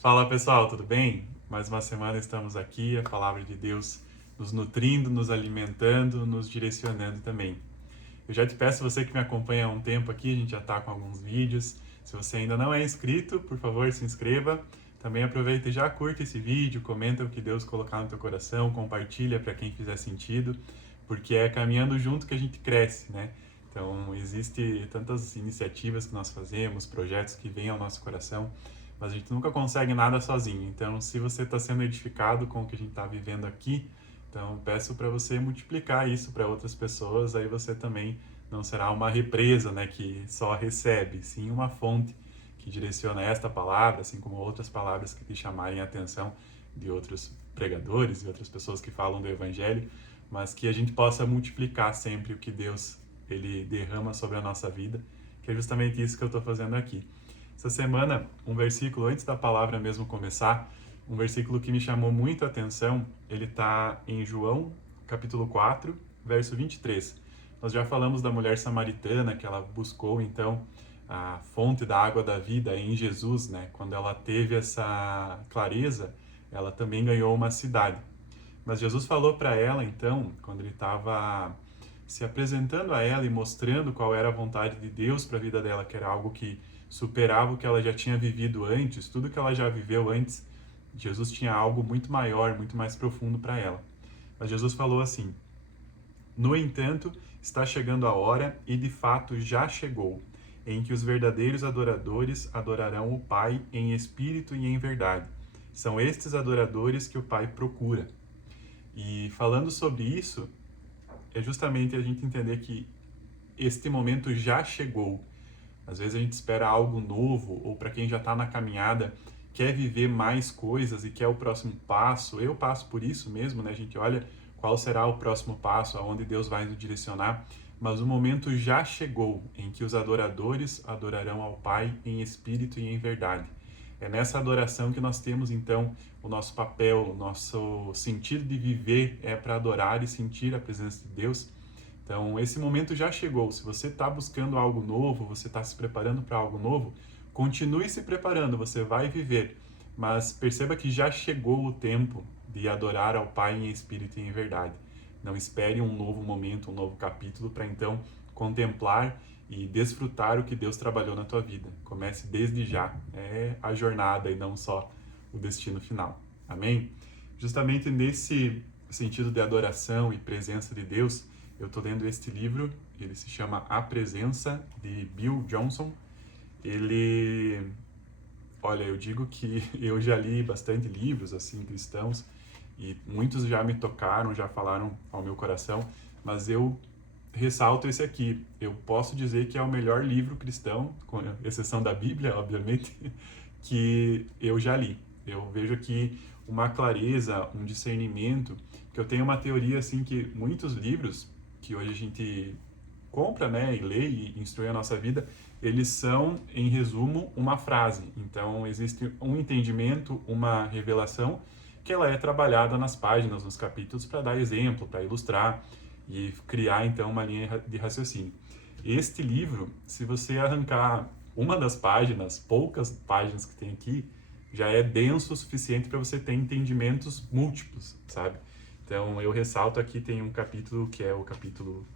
Fala pessoal, tudo bem? Mais uma semana estamos aqui, a palavra de Deus nos nutrindo, nos alimentando, nos direcionando também. Eu já te peço, você que me acompanha há um tempo aqui, a gente já está com alguns vídeos. Se você ainda não é inscrito, por favor, se inscreva. Também aproveita e já curta esse vídeo, comenta o que Deus colocar no teu coração, compartilha para quem fizer sentido, porque é caminhando junto que a gente cresce, né? Então, existe tantas iniciativas que nós fazemos, projetos que vêm ao nosso coração, mas a gente nunca consegue nada sozinho. Então, se você está sendo edificado com o que a gente está vivendo aqui, então peço para você multiplicar isso para outras pessoas, aí você também não será uma represa, né, que só recebe, sim uma fonte que direciona esta palavra, assim como outras palavras que te chamarem a atenção de outros pregadores e outras pessoas que falam do evangelho, mas que a gente possa multiplicar sempre o que Deus ele derrama sobre a nossa vida, que é justamente isso que eu estou fazendo aqui. Essa semana, um versículo antes da palavra mesmo começar, um versículo que me chamou muito a atenção, ele está em João, capítulo 4, verso 23. Nós já falamos da mulher samaritana, que ela buscou então a fonte da água da vida em Jesus, né? Quando ela teve essa clareza, ela também ganhou uma cidade. Mas Jesus falou para ela então, quando ele estava se apresentando a ela e mostrando qual era a vontade de Deus para a vida dela, que era algo que superava o que ela já tinha vivido antes, tudo que ela já viveu antes, Jesus tinha algo muito maior, muito mais profundo para ela. Mas Jesus falou assim: no entanto, está chegando a hora, e de fato já chegou, em que os verdadeiros adoradores adorarão o Pai em espírito e em verdade. São estes adoradores que o Pai procura. E falando sobre isso, é justamente a gente entender que este momento já chegou. Às vezes a gente espera algo novo, ou para quem já está na caminhada, quer viver mais coisas e quer o próximo passo. Eu passo por isso mesmo, né? A gente olha qual será o próximo passo, aonde Deus vai nos direcionar. Mas o momento já chegou em que os adoradores adorarão ao Pai em espírito e em verdade. É nessa adoração que nós temos então o nosso papel, o nosso sentido de viver é para adorar e sentir a presença de Deus. Então, esse momento já chegou. Se você está buscando algo novo, você está se preparando para algo novo, continue se preparando, você vai viver. Mas perceba que já chegou o tempo de adorar ao Pai em espírito e em verdade. Não espere um novo momento, um novo capítulo para então contemplar e desfrutar o que Deus trabalhou na tua vida. Comece desde já. É a jornada e não só o destino final. Amém? Justamente nesse sentido de adoração e presença de Deus, eu estou lendo este livro, ele se chama A Presença, de Bill Johnson. Ele, olha, eu digo que eu já li bastante livros assim cristãos e muitos já me tocaram, já falaram ao meu coração, mas eu ressalto esse aqui. Eu posso dizer que é o melhor livro cristão, com exceção da Bíblia, obviamente, que eu já li. Eu vejo aqui uma clareza, um discernimento, que eu tenho uma teoria assim que muitos livros que hoje a gente compra, né, e lê e instrui a nossa vida, eles são, em resumo, uma frase. Então, existe um entendimento, uma revelação, que ela é trabalhada nas páginas, nos capítulos, para dar exemplo, para ilustrar e criar, então, uma linha de raciocínio. Este livro, se você arrancar uma das páginas, poucas páginas que tem aqui, já é denso o suficiente para você ter entendimentos múltiplos, sabe? Então, eu ressalto aqui, tem um capítulo que é o capítulo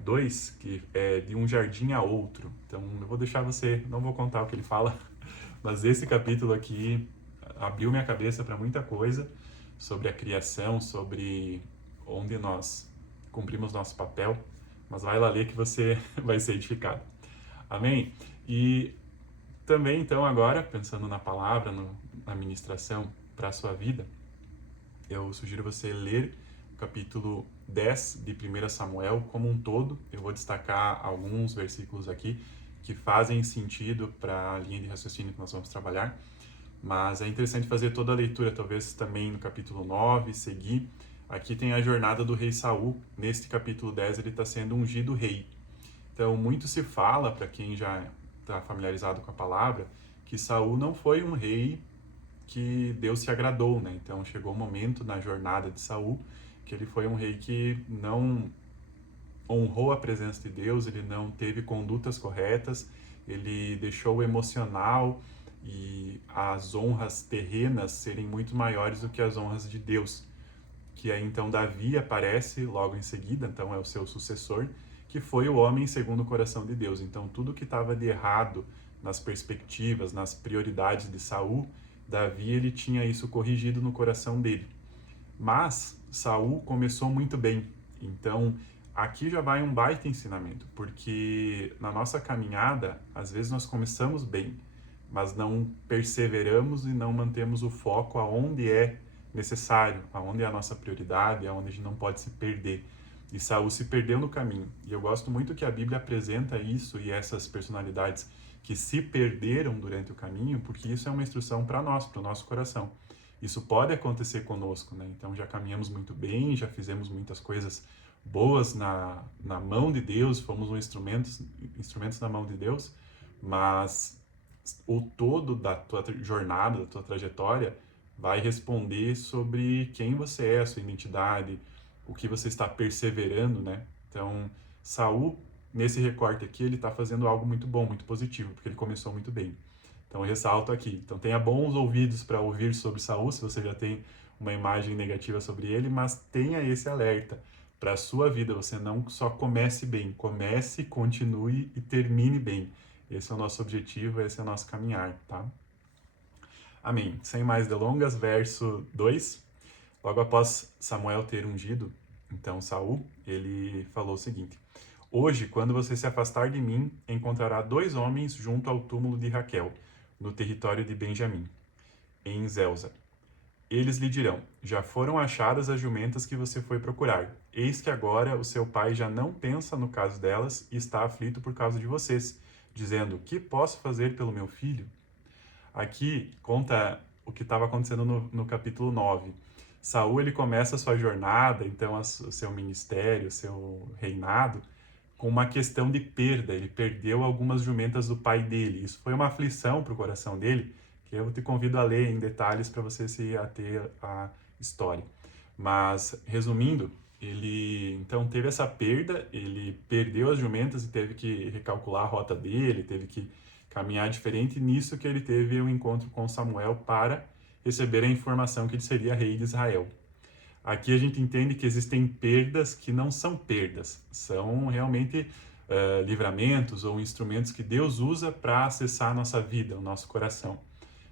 2 que é de um jardim a outro. Então, eu vou deixar você, não vou contar o que ele fala, mas esse capítulo aqui abriu minha cabeça para muita coisa sobre a criação, sobre onde nós cumprimos nosso papel. Mas vai lá ler que você vai ser edificado. Amém? E também, então, agora, pensando na palavra, na ministração para a sua vida, eu sugiro você ler o capítulo 10 de 1 Samuel como um todo. Eu vou destacar alguns versículos aqui que fazem sentido para a linha de raciocínio que nós vamos trabalhar, mas é interessante fazer toda a leitura, talvez também no capítulo 9, seguir. Aqui tem a jornada do rei Saul. Neste capítulo 10 ele está sendo ungido rei. Então, muito se fala, para quem já está familiarizado com a palavra, que Saul não foi um rei que Deus se agradou, né? Então chegou um momento na jornada de Saul que ele foi um rei que não honrou a presença de Deus, ele não teve condutas corretas, ele deixou o emocional e as honras terrenas serem muito maiores do que as honras de Deus. Que aí então Davi aparece logo em seguida, então é o seu sucessor, que foi o homem segundo o coração de Deus. Então tudo que estava de errado nas perspectivas, nas prioridades de Saul, Davi ele tinha isso corrigido no coração dele. Mas Saul começou muito bem. Então, aqui já vai um baita ensinamento, porque na nossa caminhada, às vezes nós começamos bem, mas não perseveramos e não mantemos o foco aonde é necessário, aonde é a nossa prioridade, aonde a gente não pode se perder. E Saul se perdeu no caminho. E eu gosto muito que a Bíblia apresenta isso e essas personalidades que se perderam durante o caminho, porque isso é uma instrução para nós, para o nosso coração. Isso pode acontecer conosco, né? Então já caminhamos muito bem, já fizemos muitas coisas boas na mão de Deus, fomos instrumentos na mão de Deus, mas o todo da tua jornada, da tua trajetória, vai responder sobre quem você é, a sua identidade, o que você está perseverando, né? Então, Saul, nesse recorte aqui, ele está fazendo algo muito bom, muito positivo, porque ele começou muito bem. Então, eu ressalto aqui. Então, tenha bons ouvidos para ouvir sobre Saul, se você já tem uma imagem negativa sobre ele, mas tenha esse alerta para a sua vida. Você não só comece bem, comece, continue e termine bem. Esse é o nosso objetivo, esse é o nosso caminhar, tá? Amém. Sem mais delongas, verso 2. Logo após Samuel ter ungido, então Saul, ele falou o seguinte: Hoje, quando você se afastar de mim, encontrará 2 homens junto ao túmulo de Raquel, no território de Benjamim, em Zelza. Eles lhe dirão: Já foram achadas as jumentas que você foi procurar. Eis que agora o seu pai já não pensa no caso delas e está aflito por causa de vocês, dizendo: Que posso fazer pelo meu filho? Aqui conta o que estava acontecendo no capítulo 9. Saul ele começa a sua jornada, então o seu ministério, o seu reinado, com uma questão de perda. Ele perdeu algumas jumentas do pai dele. Isso foi uma aflição para o coração dele, que eu te convido a ler em detalhes para você se ater à história. Mas, resumindo, ele então teve essa perda, ele perdeu as jumentas e teve que recalcular a rota dele, teve que caminhar diferente. Nisso que ele teve um encontro com Samuel para receber a informação que ele seria rei de Israel. Aqui a gente entende que existem perdas que não são perdas, são realmente livramentos ou instrumentos que Deus usa para acessar a nossa vida, o nosso coração.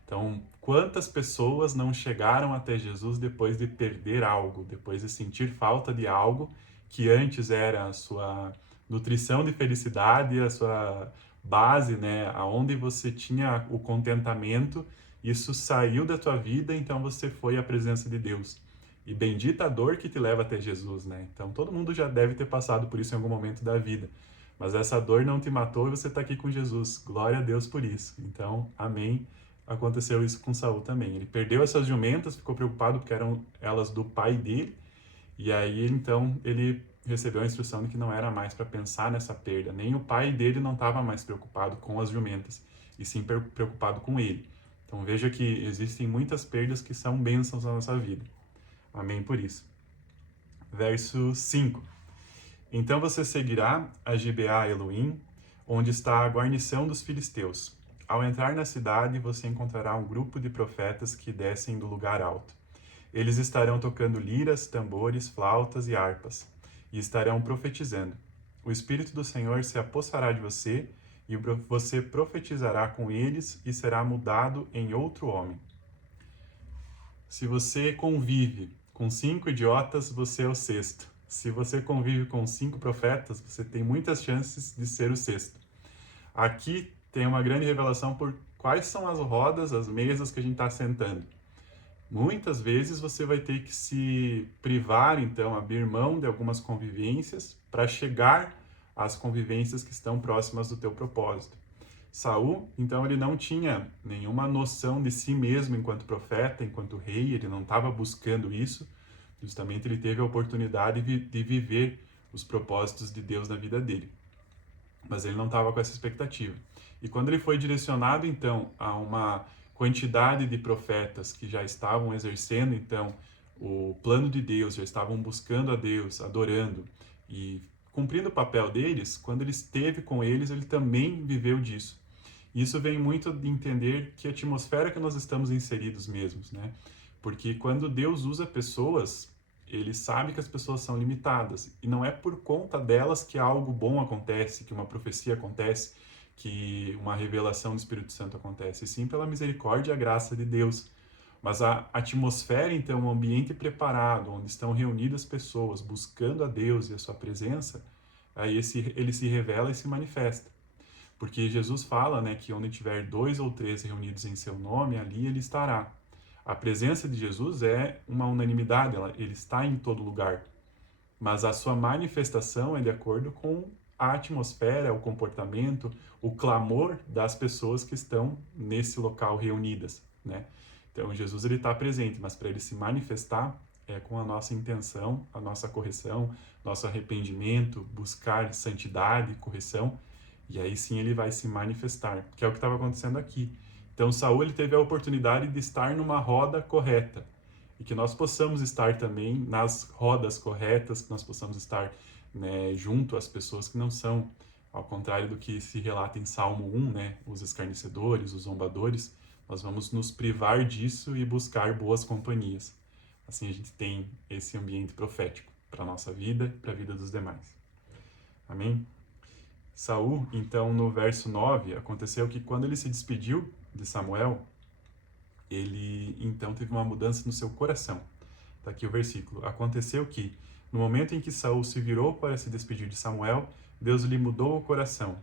Então, quantas pessoas não chegaram até Jesus depois de perder algo, depois de sentir falta de algo que antes era a sua nutrição de felicidade, a sua base, né, aonde você tinha o contentamento, isso saiu da tua vida, então você foi à presença de Deus. E bendita a dor que te leva até Jesus, né? Então todo mundo já deve ter passado por isso em algum momento da vida. Mas essa dor não te matou e você está aqui com Jesus. Glória a Deus por isso. Então, amém. Aconteceu isso com Saul também. Ele perdeu essas jumentas, ficou preocupado porque eram elas do pai dele. E aí, então, ele recebeu a instrução de que não era mais para pensar nessa perda. Nem o pai dele não estava mais preocupado com as jumentas, e sim preocupado com ele. Então veja que existem muitas perdas que são bênçãos na nossa vida. Amém por isso. Verso 5. Então você seguirá a Gibeá Elohim, onde está a guarnição dos filisteus. Ao entrar na cidade, você encontrará um grupo de profetas que descem do lugar alto. Eles estarão tocando liras, tambores, flautas e harpas, e estarão profetizando. O Espírito do Senhor se apossará de você, e você profetizará com eles e será mudado em outro homem. Se você convive com 5 idiotas, você é o sexto. Se você convive com 5 profetas, você tem muitas chances de ser o sexto. Aqui tem uma grande revelação por quais são as rodas, as mesas que a gente está sentando. Muitas vezes você vai ter que se privar, então, abrir mão de algumas convivências para chegar às convivências que estão próximas do teu propósito. Saul, então, ele não tinha nenhuma noção de si mesmo enquanto profeta, enquanto rei, ele não estava buscando isso. Justamente ele teve a oportunidade de viver os propósitos de Deus na vida dele. Mas ele não estava com essa expectativa. E quando ele foi direcionado, então, a uma quantidade de profetas que já estavam exercendo, então, o plano de Deus, já estavam buscando a Deus, adorando e cumprindo o papel deles, quando ele esteve com eles, ele também viveu disso. Isso vem muito de entender que atmosfera que nós estamos inseridos mesmos, né? Porque quando Deus usa pessoas, ele sabe que as pessoas são limitadas. E não é por conta delas que algo bom acontece, que uma profecia acontece, que uma revelação do Espírito Santo acontece, e sim pela misericórdia e a graça de Deus. Mas a atmosfera, então, um ambiente preparado, onde estão reunidas pessoas buscando a Deus e a sua presença, aí ele se revela e se manifesta. Porque Jesus fala, né, que onde tiver 2 ou 3 reunidos em seu nome, ali ele estará. A presença de Jesus é uma unanimidade, ele está em todo lugar. Mas a sua manifestação é de acordo com a atmosfera, o comportamento, o clamor das pessoas que estão nesse local reunidas, né? Então Jesus ele está presente, mas para ele se manifestar é com a nossa intenção, a nossa correção, nosso arrependimento, buscar santidade, correção, e aí sim ele vai se manifestar, que é o que estava acontecendo aqui. Então Saul ele teve a oportunidade de estar numa roda correta, e que nós possamos estar também nas rodas corretas, que nós possamos estar, né, junto às pessoas que não são, ao contrário do que se relata em Salmo 1, né, os escarnecedores, os zombadores, nós vamos nos privar disso e buscar boas companhias. Assim a gente tem esse ambiente profético para a nossa vida e para a vida dos demais. Amém? Saul, então, no verso 9, aconteceu que quando ele se despediu de Samuel, ele então teve uma mudança no seu coração. Está aqui o versículo. Aconteceu que, no momento em que Saul se virou para se despedir de Samuel, Deus lhe mudou o coração.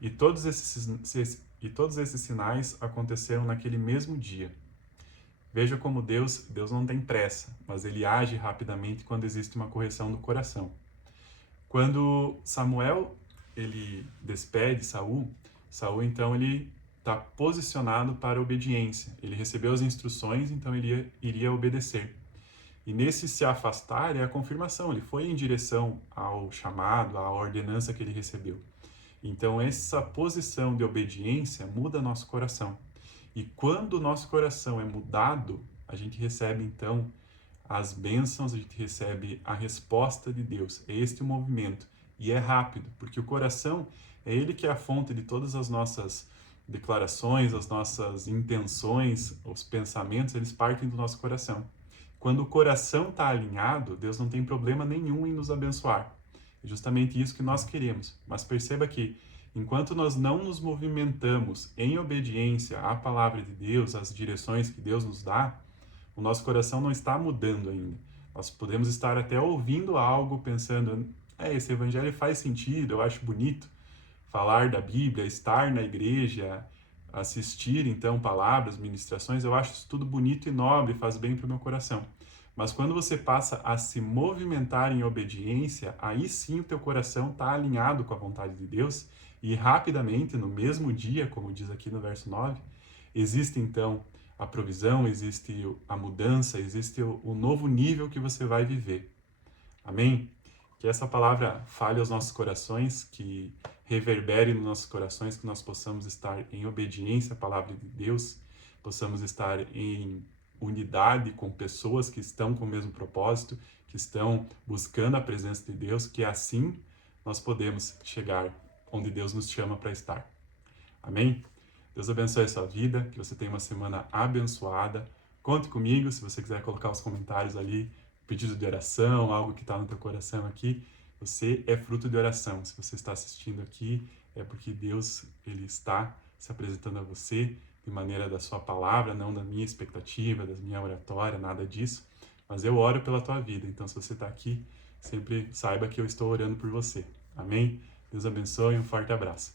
E todos esses sinais aconteceram naquele mesmo dia. Veja como Deus não tem pressa, mas ele age rapidamente quando existe uma correção do coração. Quando Samuel ele despede Saul, Saul então ele está posicionado para a obediência. Ele recebeu as instruções, então ele iria obedecer. E nesse se afastar é a confirmação, ele foi em direção ao chamado, à ordenança que ele recebeu. Então essa posição de obediência muda nosso coração. E quando o nosso coração é mudado, a gente recebe então as bênçãos, a gente recebe a resposta de Deus. É este o movimento. E é rápido, porque o coração é ele que é a fonte de todas as nossas declarações, as nossas intenções, os pensamentos, eles partem do nosso coração. Quando o coração está alinhado, Deus não tem problema nenhum em nos abençoar. É justamente isso que nós queremos. Mas perceba que, enquanto nós não nos movimentamos em obediência à palavra de Deus, às direções que Deus nos dá, o nosso coração não está mudando ainda. Nós podemos estar até ouvindo algo, pensando, esse evangelho faz sentido, eu acho bonito falar da Bíblia, estar na igreja, assistir então palavras, ministrações, eu acho isso tudo bonito e nobre, faz bem para o meu coração. Mas quando você passa a se movimentar em obediência, aí sim o teu coração está alinhado com a vontade de Deus e rapidamente, no mesmo dia, como diz aqui no verso 9, existe então a provisão, existe a mudança, existe o novo nível que você vai viver. Amém? Que essa palavra fale aos nossos corações, que reverbere nos nossos corações, que nós possamos estar em obediência à palavra de Deus, possamos estar em unidade com pessoas que estão com o mesmo propósito, que estão buscando a presença de Deus, que assim nós podemos chegar onde Deus nos chama para estar. Amém? Deus abençoe a sua vida, que você tenha uma semana abençoada. Conte comigo, se você quiser colocar os comentários ali, pedido de oração, algo que está no teu coração aqui. Você é fruto de oração. Se você está assistindo aqui, é porque Deus ele está se apresentando a você de maneira da sua palavra, não da minha expectativa, da minha oratória, nada disso. Mas eu oro pela tua vida. Então, se você está aqui, sempre saiba que eu estou orando por você. Amém? Deus abençoe e um forte abraço.